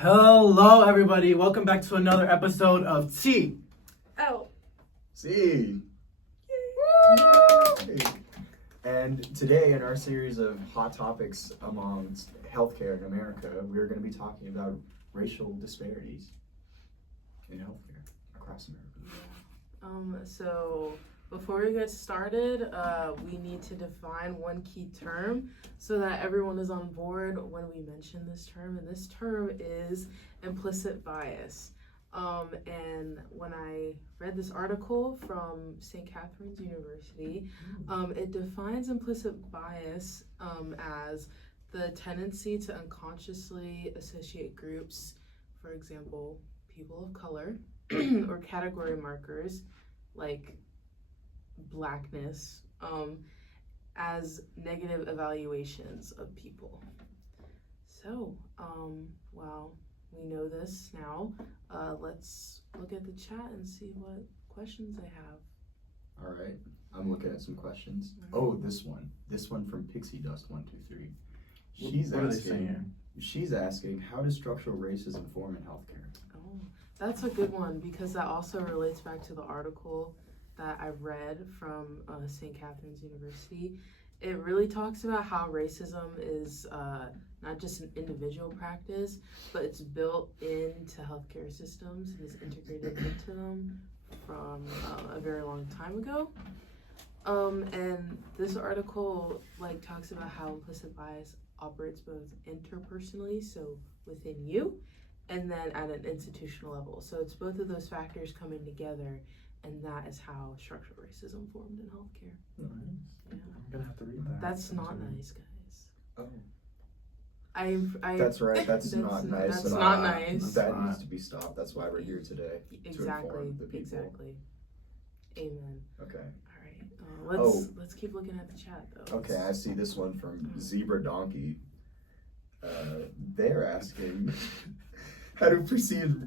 Hello, everybody. Welcome back to another episode of T. Oh. See. And today, in our series of hot topics amongst healthcare in America, we're going to be talking about racial disparities in healthcare across America. So before we get started, we need to define one key term so that everyone is on board when we mention this term. And this term is implicit bias. And when I read this article from St. Catherine's University, it defines implicit bias as the tendency to unconsciously associate groups, for example, people of color, or category markers like blackness, as negative evaluations of people. So, well, we know this now. Let's look at the chat and see what questions they have. All right. I'm looking at some questions. Oh, this one from Pixie Dust 123. She's asking, how does structural racism form in healthcare? Oh, that's a good one because that also relates back to the article that I read from St. Catherine's University. It really talks about how racism is not just an individual practice, but it's built into healthcare systems and is integrated into them from a very long time ago. And this article talks about how implicit bias operates both interpersonally, so within you, and then at an institutional level. So it's both of those factors coming together, and that is how structural racism formed in healthcare. Nice. Yeah. I'm gonna have to read that. That's not nice, guys. Oh. That's right. That's not nice. That's not nice. That needs to be stopped. That's why we're here today. Exactly. To inform the people. Exactly. Amen. Okay. All right. Let's keep looking at the chat though. Okay, I see this one from Zebra Donkey. They're asking,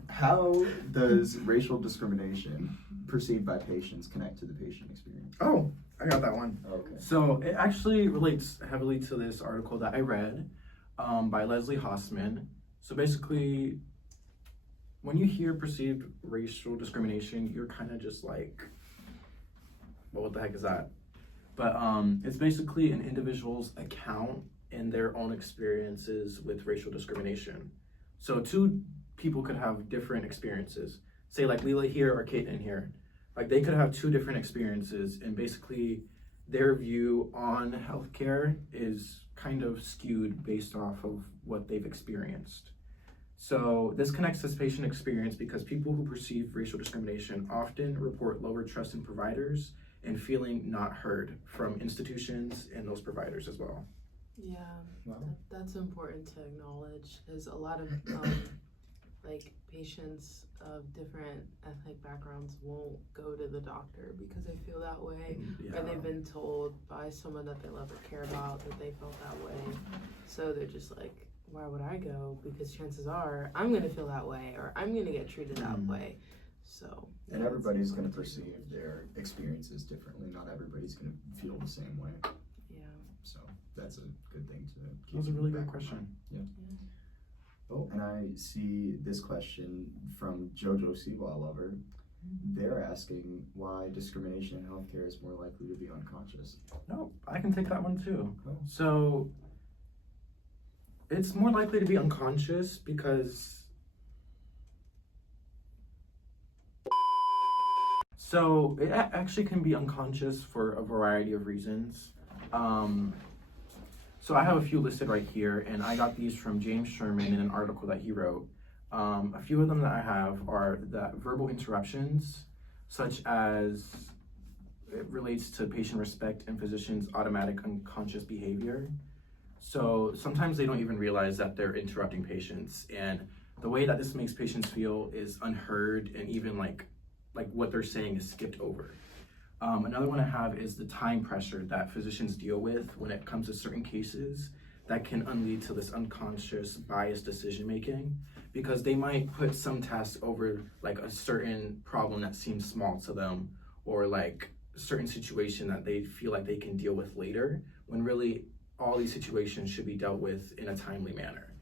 how does racial discrimination perceived by patients connect to the patient experience? Oh, I got that one. Okay. So it actually relates heavily to this article that I read by Leslie Hossman. So basically, when you hear perceived racial discrimination, you're kind of just like, well, what the heck is that? But it's basically an individual's account and their own experiences with racial discrimination. So two people could have different experiences. Say like Leela here or Caitlin here. Like they could have two different experiences, and basically their view on healthcare is kind of skewed based off of what they've experienced. So this connects this patient experience because people who perceive racial discrimination often report lower trust in providers and feeling not heard from institutions and those providers as well. Yeah, Wow. that's important to acknowledge, because a lot of patients of different ethnic backgrounds won't go to the doctor because they feel that way, or they've been told by someone that they love or care about that they felt that way. So they're just like, why would I go? Because chances are I'm going to feel that way, or I'm going to get treated that way. So. And everybody's going to perceive their experiences differently. Not everybody's going to feel the same way. Yeah. So that's a good thing to keep. That was a really good question. Yeah. Oh, and I see this question from Jojo Seawall Lover. They're asking why discrimination in healthcare is more likely to be unconscious. No, I can take that one too. Oh. So it's more likely to be unconscious because it actually can be unconscious for a variety of reasons. So I have a few listed right here, and I got these from James Sherman in an article that he wrote. A few of them that I have are that verbal interruptions, such as it relates to patient respect and physicians' automatic unconscious behavior. So sometimes they don't even realize that they're interrupting patients, and the way that this makes patients feel is unheard, and even like what they're saying is skipped over. Another one I have is the time pressure that physicians deal with when it comes to certain cases that can lead to this unconscious biased decision making, because they might put some tasks over like a certain problem that seems small to them, or like a certain situation that they feel like they can deal with later, when really all these situations should be dealt with in a timely manner.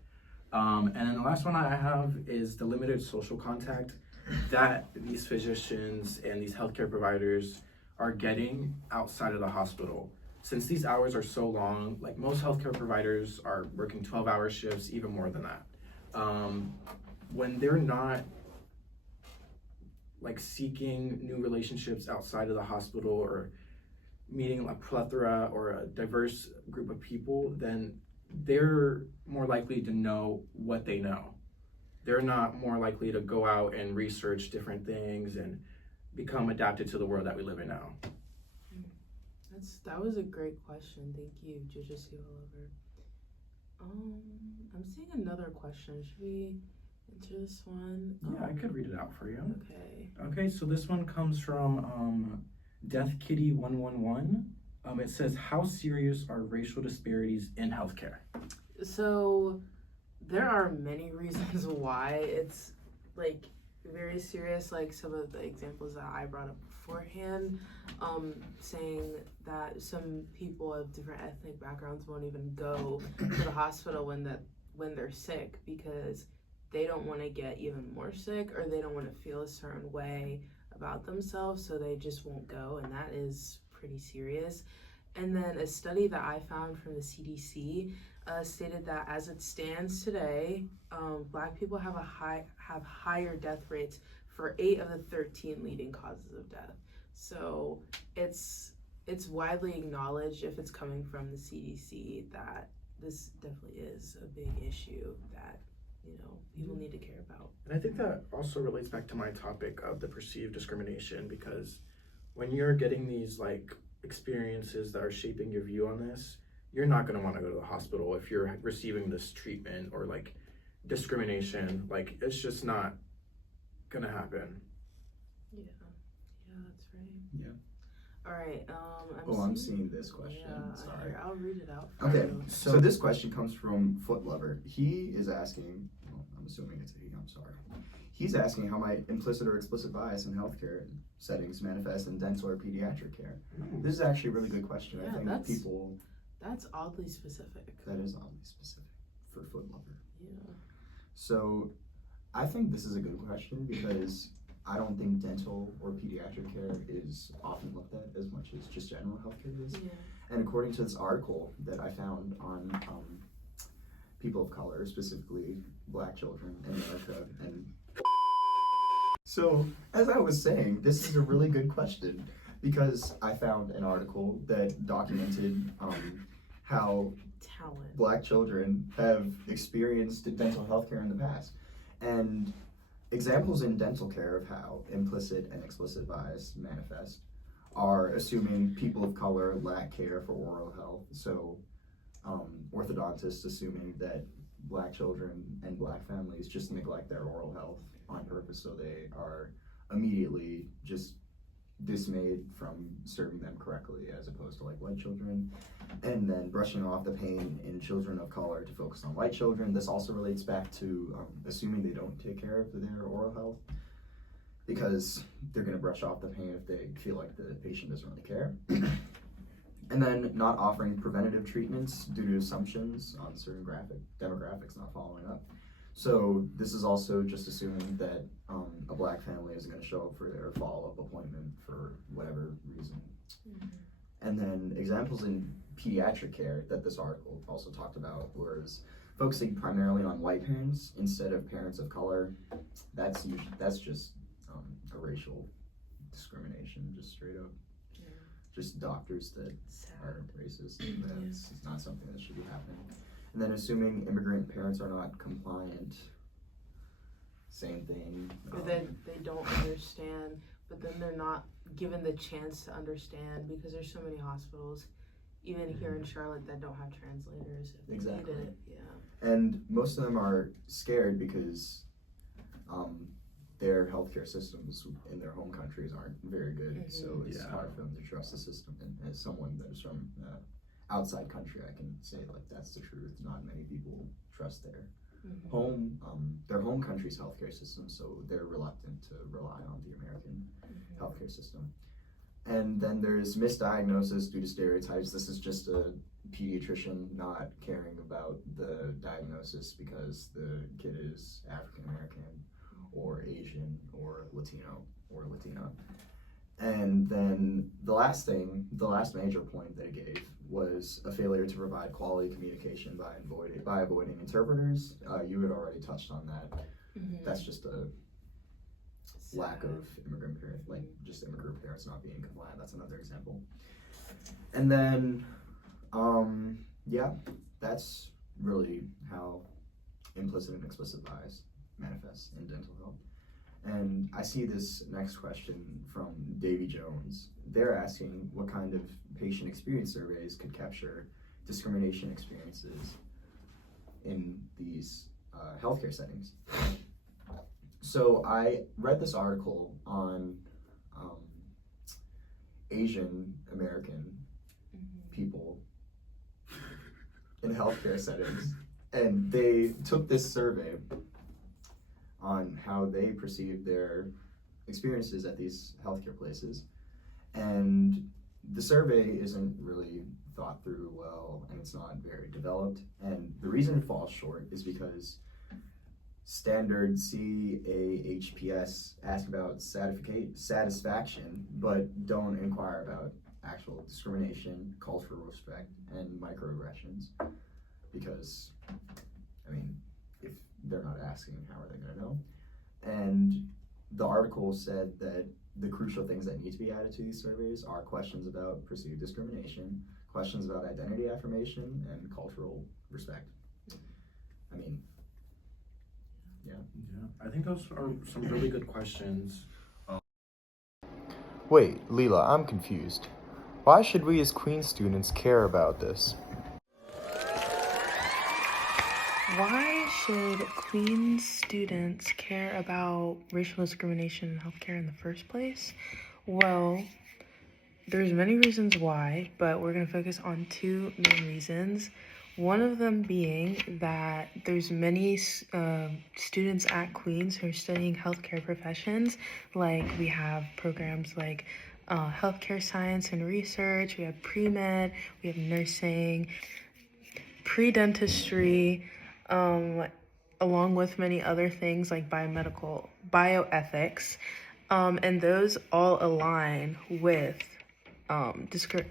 And then the last one I have is the limited social contact that these physicians and these healthcare providers are getting outside of the hospital. Since these hours are so long, like most healthcare providers are working 12-hour shifts, even more than that. When they're not like seeking new relationships outside of the hospital or meeting a plethora or a diverse group of people, then they're more likely to know what they know. They're not more likely to go out and research different things and become adapted to the world that we live in now. That was a great question. Thank you, Judges Oliver. I'm seeing another question. Should we enter this one? Yeah, I could read it out for you. Okay. Okay, so this one comes from Death Kitty 111. It says, how serious are racial disparities in healthcare? So there are many reasons why it's like very serious, like some of the examples that I brought up beforehand, saying that some people of different ethnic backgrounds won't even go to the hospital when they're sick because they don't want to get even more sick or they don't want to feel a certain way about themselves, so they just won't go, and that is pretty serious. And then a study that I found from the CDC stated that as it stands today, Black people have higher death rates for 8 of the 13 leading causes of death. So it's widely acknowledged, if it's coming from the CDC, that this definitely is a big issue that people need to care about. And I think that also relates back to my topic of the perceived discrimination, because when you're getting these like experiences that are shaping your view on this, you're not going to want to go to the hospital if you're receiving this treatment or like discrimination. Like, it's just not going to happen. Yeah, that's right. Yeah. All right. I'm seeing this question. Yeah, Sorry. I'll read it out for Okay, you. so this question comes from Foot Lover. He is asking, well, I'm assuming it's a he, I'm sorry. He's asking how might implicit or explicit bias in healthcare settings manifest in dental or pediatric care. This is actually a really good question. Yeah, I think people... That's oddly specific. That is oddly specific for Foot Lover. Yeah. So I think this is a good question because I don't think dental or pediatric care is often looked at as much as just general healthcare is. Yeah. And according to this article that I found on people of color, specifically Black children in America, and so as I was saying, this is a really good question because I found an article that documented how Talent. Black children have experienced dental health care in the past. And examples in dental care of how implicit and explicit bias manifest are assuming people of color lack care for oral health. So orthodontists assuming that Black children and Black families just neglect their oral health on purpose, so they are immediately just dismayed from serving them correctly as opposed to like white children, and then brushing off the pain in children of color to focus on white children. This also relates back to assuming they don't take care of their oral health because they're going to brush off the pain if they feel like the patient doesn't really care. And then not offering preventative treatments due to assumptions on certain demographics not following up. So this is also just assuming that a Black family isn't going to show up for their follow-up appointment for whatever reason. Mm-hmm. And then examples in pediatric care that this article also talked about was focusing primarily on white parents instead of parents of color. That's just a racial discrimination, just straight up. Yeah. Just doctors that Sad. are racist. That's not something that should be happening. And then assuming immigrant parents are not compliant, same thing. Or they don't understand, but then they're not given the chance to understand because there's so many hospitals, even here in Charlotte, that don't have translators if they Exactly. need it. Yeah. And most of them are scared because their healthcare systems in their home countries aren't very good. Mm-hmm. So it's Yeah. hard for them to trust the system. And as someone that is from outside country, I can say like that's the truth. Not many people trust their their home country's healthcare system, so they're reluctant to rely on the American healthcare system. And then there's misdiagnosis due to stereotypes. This is just a pediatrician not caring about the diagnosis because the kid is African American or Asian or Latino or Latina. And then the last major point that it gave was a failure to provide quality communication by avoiding interpreters. You had already touched on that. Mm-hmm. That's just a lack of immigrant parents, like just immigrant parents not being compliant. That's another example. And then, yeah, that's really how implicit and explicit bias manifests in dental health. And I see this next question from Davy Jones. They're asking what kind of patient experience surveys could capture discrimination experiences in these healthcare settings. So I read this article on Asian American people in healthcare settings, and they took this survey on how they perceive their experiences at these healthcare places. And the survey isn't really thought through well, and it's not very developed. And the reason it falls short is because standard CAHPS ask about satisfaction, but don't inquire about actual discrimination, cultural respect, and microaggressions. Because, I mean, if they're not asking, how are they going to know? And the article said that the crucial things that need to be added to these surveys are questions about perceived discrimination, questions about identity affirmation, and cultural respect. I mean, yeah. Yeah, I think those are some really good questions. Wait, Leela, I'm confused. Why should we as Queen students care about this? Why should Queen's students care about racial discrimination in healthcare in the first place? Well, there's many reasons why, but we're going to focus on two main reasons. One of them being that there's many students at Queens who are studying healthcare professions. Like we have programs like healthcare science and research, we have pre-med, we have nursing, pre-dentistry, along with many other things like bioethics, and those all align with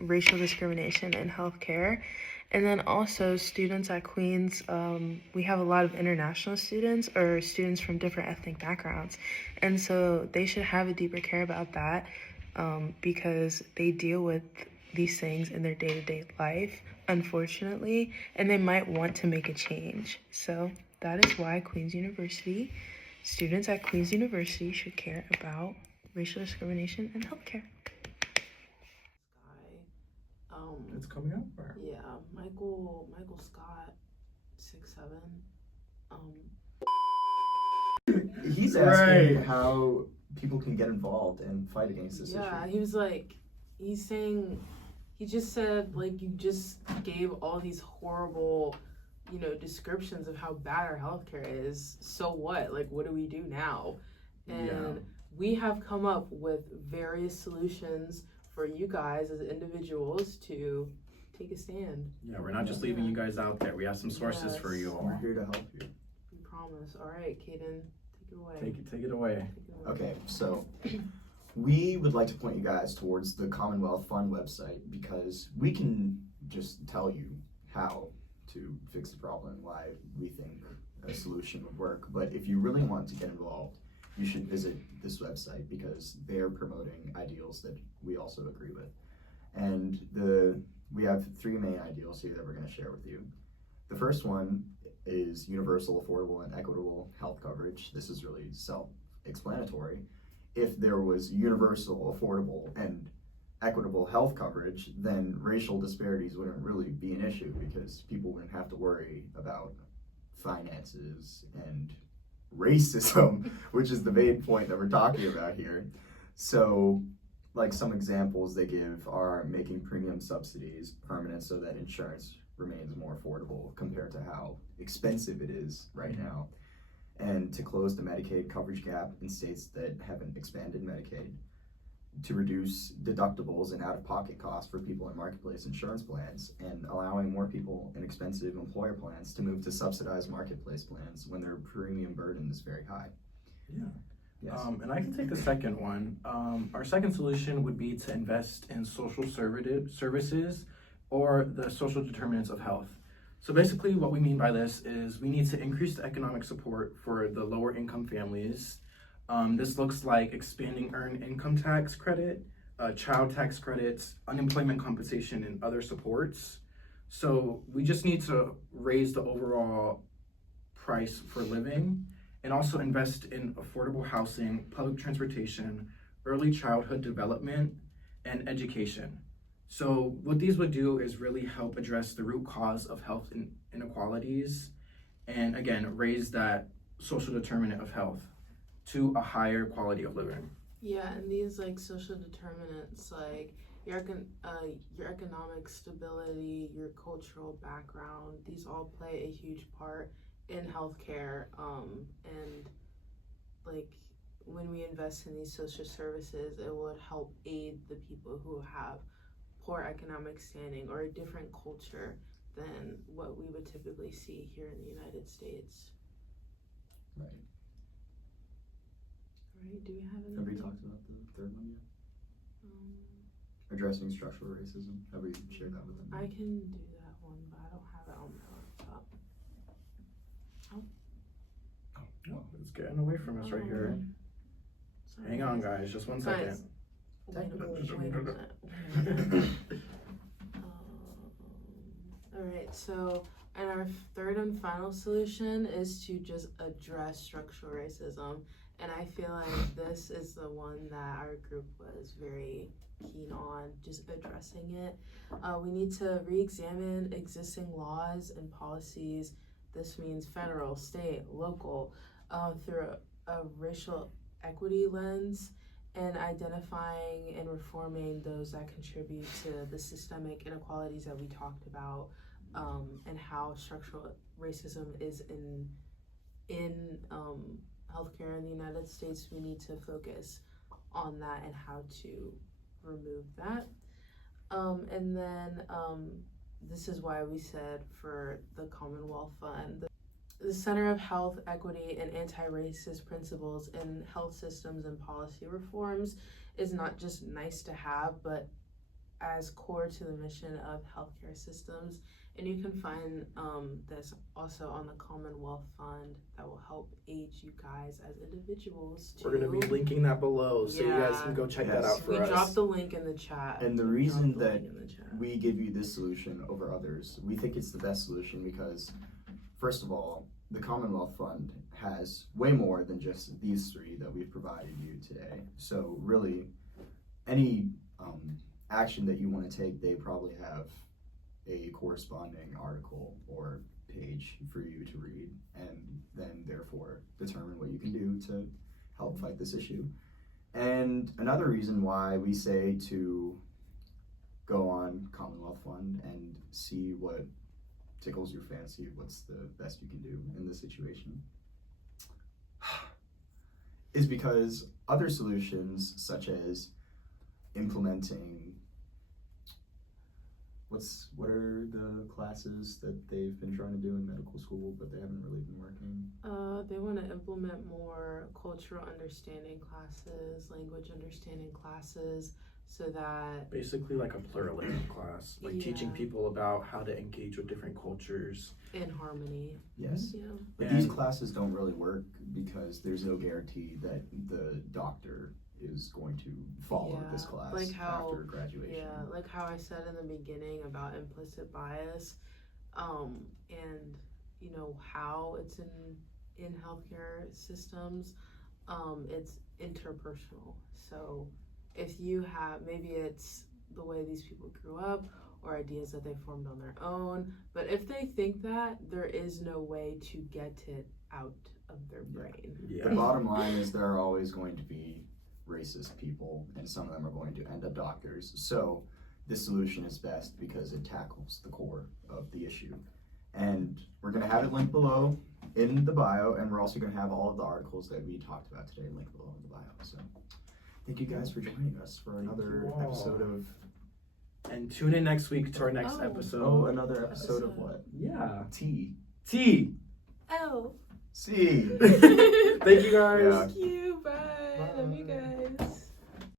racial discrimination in healthcare. And then also students at Queens, we have a lot of international students or students from different ethnic backgrounds. And so they should have a deeper care about that because they deal with these things in their day-to-day life, unfortunately, and they might want to make a change. So that is why students at Queens University should care about racial discrimination in healthcare. It's coming up. Or? Yeah, Michael Scott, 6'7". He's asking how people can get involved and fight against this issue. Yeah, he was like, he just said, like, you just gave all these horrible, descriptions of how bad our healthcare is. So what? Like, what do we do now? And we have come up with various solutions for you guys as individuals to take a stand. Yeah, we're not just leaving you guys out there. We have some sources for you all. We're here to help you. We promise. All right, Kaden, take it away. Take it away. Okay, so we would like to point you guys towards the Commonwealth Fund website because we can just tell you how to fix the problem and why we think a solution would work. But if you really want to get involved, you should visit this website because they're promoting ideals that we also agree with. And we have three main ideals here that we're going to share with you. The first one is universal, affordable, and equitable health coverage. This is really self-explanatory. If there was universal, affordable, and equitable health coverage, then racial disparities wouldn't really be an issue because people wouldn't have to worry about finances and racism, which is the main point that we're talking about here. So, like some examples they give are making premium subsidies permanent so that insurance remains more affordable compared to how expensive it is right now, and to close the Medicaid coverage gap in states that haven't expanded Medicaid. to reduce deductibles and out-of-pocket costs for people in marketplace insurance plans, and allowing more people in expensive employer plans to move to subsidized marketplace plans when their premium burden is very high. Yeah. Yes. And I can take the second one. Our second solution would be to invest in social services or the social determinants of health. So basically what we mean by this is we need to increase the economic support for the lower income families. This looks like expanding earned income tax credit, child tax credits, unemployment compensation, and other supports. So we just need to raise the overall price for living and also invest in affordable housing, public transportation, early childhood development, and education. So what these would do is really help address the root cause of health inequalities and again, raise that social determinant of health to a higher quality of living. Yeah, and these like social determinants, like your economic stability, your cultural background, these all play a huge part in healthcare. And like when we invest in these social services, it would help aid the people who have poor economic standing or a different culture than what we would typically see here in the United States. Right. Right, do we have anything? Have we talked about the third one yet? Um, Addressing structural racism. Have we shared that with them? I can do that one, but I don't have it on my laptop. Oh, it's getting away from us right here. Sorry. Hang on, guys, just one second. Guys, wait a minute. Alright, so and our third and final solution is to just address structural racism. And I feel like this is the one that our group was very keen on, just addressing it. We need to re-examine existing laws and policies. This means federal, state, local, through a racial equity lens, and identifying and reforming those that contribute to the systemic inequalities that we talked about, and how structural racism is in healthcare in the United States. We need to focus on that and how to remove that. And then this is why we said for the Commonwealth Fund, the Center of Health Equity and Anti-Racist Principles in Health Systems and Policy Reforms is not just nice to have, but as core to the mission of healthcare systems. And you can find this also on the Commonwealth Fund that will help aid you guys as individuals. We're going to be linking that below, so you guys can go check that out for us. We dropped the link in the chat. And the reason that we give you this solution over others, we think it's the best solution because, first of all, the Commonwealth Fund has way more than just these three that we've provided you today. So really, any action that you want to take, they probably have a corresponding article or page for you to read, and then therefore determine what you can do to help fight this issue. And another reason why we say to go on Commonwealth Fund and see what tickles your fancy, what's the best you can do in this situation, is because other solutions such as implementing what are the classes that they've been trying to do in medical school but they haven't really been working? They want to implement more cultural understanding classes, language understanding classes, so that basically like a pluralism class, like teaching people about how to engage with different cultures in harmony. Yes. Yeah. But these classes don't really work because there's no guarantee that the doctor is going to follow this class after graduation. Yeah, like how I said in the beginning about implicit bias, and you know how it's in healthcare systems, it's interpersonal. So if you have, maybe it's the way these people grew up or ideas that they formed on their own, but if they think that, there is no way to get it out of their brain. Yeah. The bottom line is there are always going to be racist people, and some of them are going to end up doctors. So this solution is best because it tackles the core of the issue. And we're going to have it linked below in the bio, and we're also going to have all of the articles that we talked about today linked below in the bio. So Thank you guys for joining us for another you all. episode of And tune in next week to our next Oh. episode. another episode of what? Yeah. T. T. L. C. Thank you guys. Yeah. Thank you. Bye. Bye. Love you